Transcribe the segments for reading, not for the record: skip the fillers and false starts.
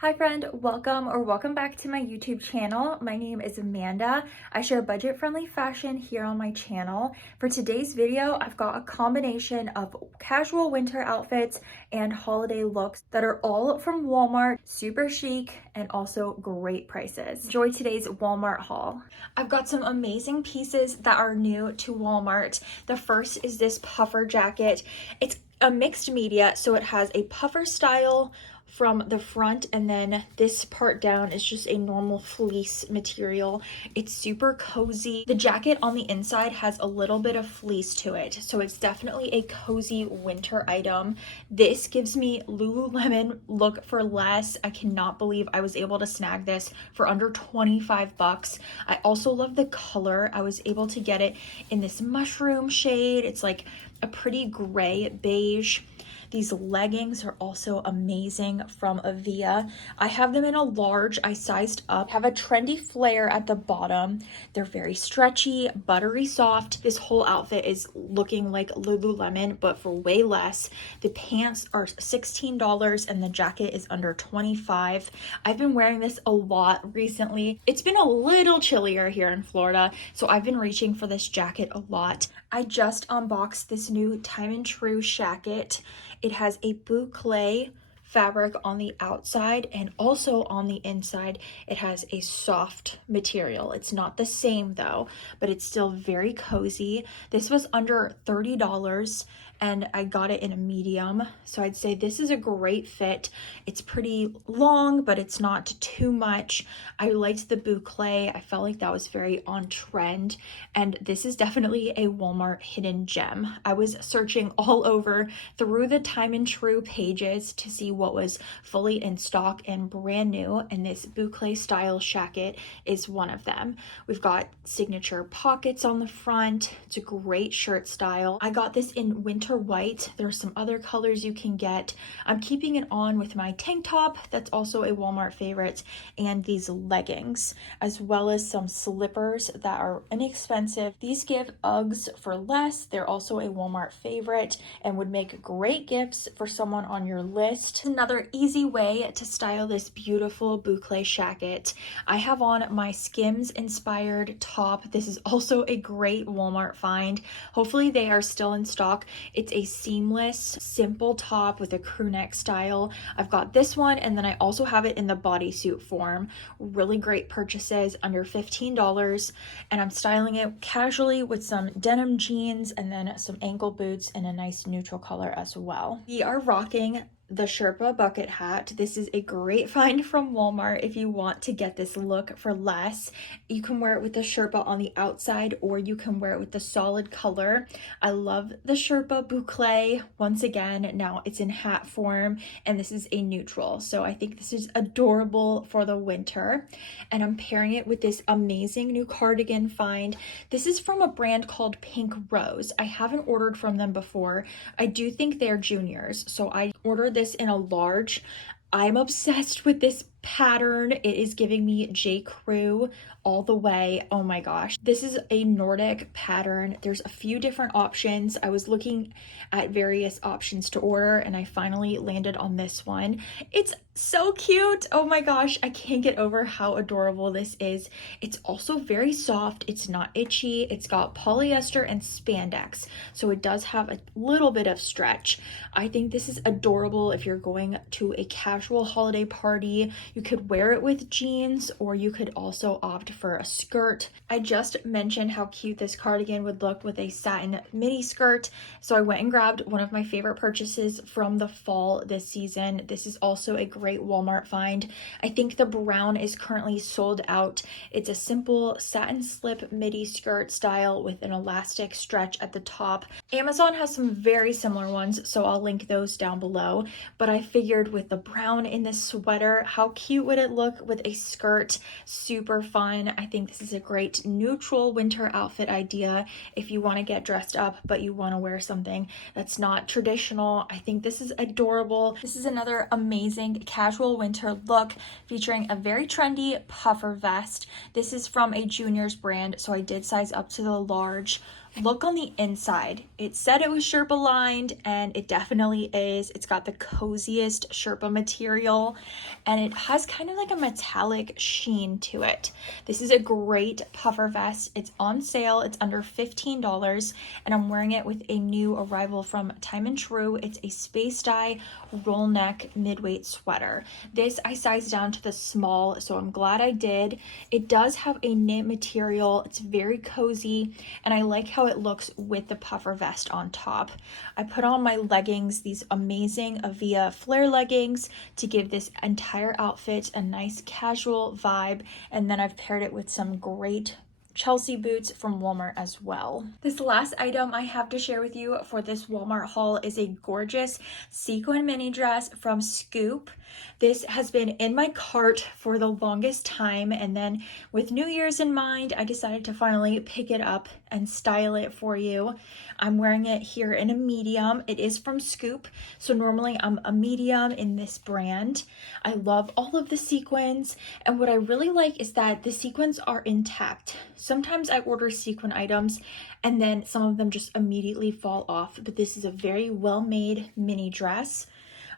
Hi friend, welcome back to my YouTube channel. My name is Amanda. I share budget-friendly fashion here on my channel. For today's video, I've got a combination of casual winter outfits and holiday looks that are all from Walmart, super chic and also great prices. Enjoy today's Walmart haul. I've got some amazing pieces that are new to Walmart. The first is this puffer jacket. It's a mixed media, so it has a puffer style from the front, and then this part down is just a normal fleece material. It's super cozy. The jacket on the inside has a little bit of fleece to it, so it's definitely a cozy winter item. This gives me Lululemon look for less. I cannot believe I was able to snag this for under 25 bucks. I also love the color. I was able to get it in this mushroom shade. It's like a pretty gray beige. These leggings are also amazing from Avia. I have them in a large. I sized up. Have a trendy flare at the bottom. They're very stretchy, buttery soft. This whole outfit is looking like Lululemon, but for way less. The pants are $16 and the jacket is under $25. I've been wearing this a lot recently. It's been a little chillier here in Florida, so I've been reaching for this jacket a lot. I just unboxed this new Time and True shacket. It has a boucle fabric on the outside, and also on the inside it has a soft material. It's not the same though, but it's still very cozy. This was under $30 and I got it in a medium, so I'd say this is a great fit. It's pretty long, but it's not too much. I liked the boucle. I felt like that was very on trend, and this is definitely a Walmart hidden gem. I was searching all over through the Time and True pages to see what was fully in stock and brand new, and this boucle style shacket is one of them. We've got signature pockets on the front. It's a great shirt style. I got this in winter white. There's some other colors you can get. I'm keeping it on with my tank top that's also a Walmart favorite, and these leggings, as well as some slippers that are inexpensive. These give Uggs for less. They're also a Walmart favorite and would make great gifts for someone on your list. Another easy way to style this beautiful boucle shacket. I have on my Skims inspired top. This is also a great Walmart find. Hopefully they are still in stock. It's a seamless, simple top with a crew neck style. I've got this one, and then I also have it in the bodysuit form. Really great purchases, under $15, and I'm styling it casually with some denim jeans and then some ankle boots in a nice neutral color as well. We are rocking the Sherpa bucket hat. This is a great find from Walmart if you want to get this look for less. You can wear it with the Sherpa on the outside, or you can wear it with the solid color. I love the Sherpa boucle. Once again, now it's in hat form, and this is a neutral, so I think this is adorable for the winter. And I'm pairing it with this amazing new cardigan find. This is from a brand called Pink Rose. I haven't ordered from them before. I do think they're juniors, so I ordered this in a large. I'm obsessed with this pattern. It is giving me J. Crew all the way. Oh my gosh. This is a Nordic pattern. There's a few different options. I was looking at various options to order, and I finally landed on this one. It's so cute. Oh my gosh. I can't get over how adorable this is. It's also very soft. It's not itchy. It's got polyester and spandex, so it does have a little bit of stretch. I think this is adorable if you're going to a casual holiday party. You could wear it with jeans, or you could also opt for a skirt. I just mentioned how cute this cardigan would look with a satin midi skirt, so I went and grabbed one of my favorite purchases from the fall this season. This is also a great Walmart find. I think the brown is currently sold out. It's a simple satin slip midi skirt style with an elastic stretch at the top. Amazon has some very similar ones, so I'll link those down below, but I figured with the brown in this sweater, how cute would it look with a skirt? Super fun. I think this is a great neutral winter outfit idea if you want to get dressed up but you want to wear something that's not traditional. I think this is adorable. This is another amazing casual winter look featuring a very trendy puffer vest. This is from a juniors brand, so I did size up to the large. look on the inside. It said it was Sherpa lined, and it definitely is. It's got the coziest Sherpa material, and it has kind of like a metallic sheen to it. This is a great puffer vest. It's on sale. It's under $15, and I'm wearing it with a new arrival from Time and True. It's a space dye roll neck mid-weight sweater. This I sized down to the small, so I'm glad I did. It does have a knit material. It's very cozy, and I like how it looks with the puffer vest on top. I put on my leggings, these amazing Avia flare leggings, to give this entire outfit a nice casual vibe, and then I've paired it with some great Chelsea boots from Walmart as well. This last item I have to share with you for this Walmart haul is a gorgeous sequin mini dress from Scoop. This has been in my cart for the longest time, and then with New Year's in mind, I decided to finally pick it up and style it for you. I'm wearing it here in a medium. It is from Scoop, so normally I'm a medium in this brand. I love all of the sequins, and what I really like is that the sequins are intact. Sometimes I order sequin items and then some of them just immediately fall off, but this is a very well-made mini dress.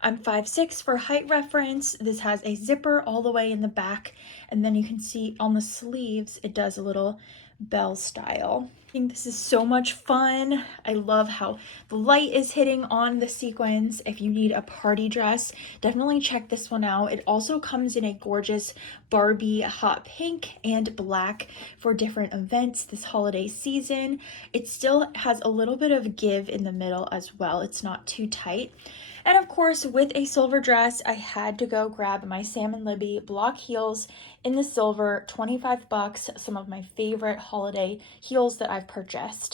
I'm 5'6" for height reference. This has a zipper all the way in the back, and then you can see on the sleeves it does a little bell style. I think this is so much fun. I love how the light is hitting on the sequins. If you need a party dress, definitely check this one out. It also comes in a gorgeous Barbie hot pink and black for different events this holiday season. It still has a little bit of give in the middle as well. It's not too tight. And of course, with a silver dress, I had to go grab my Salmon Libby block heels in the silver, $25, some of my favorite holiday heels that I've purchased.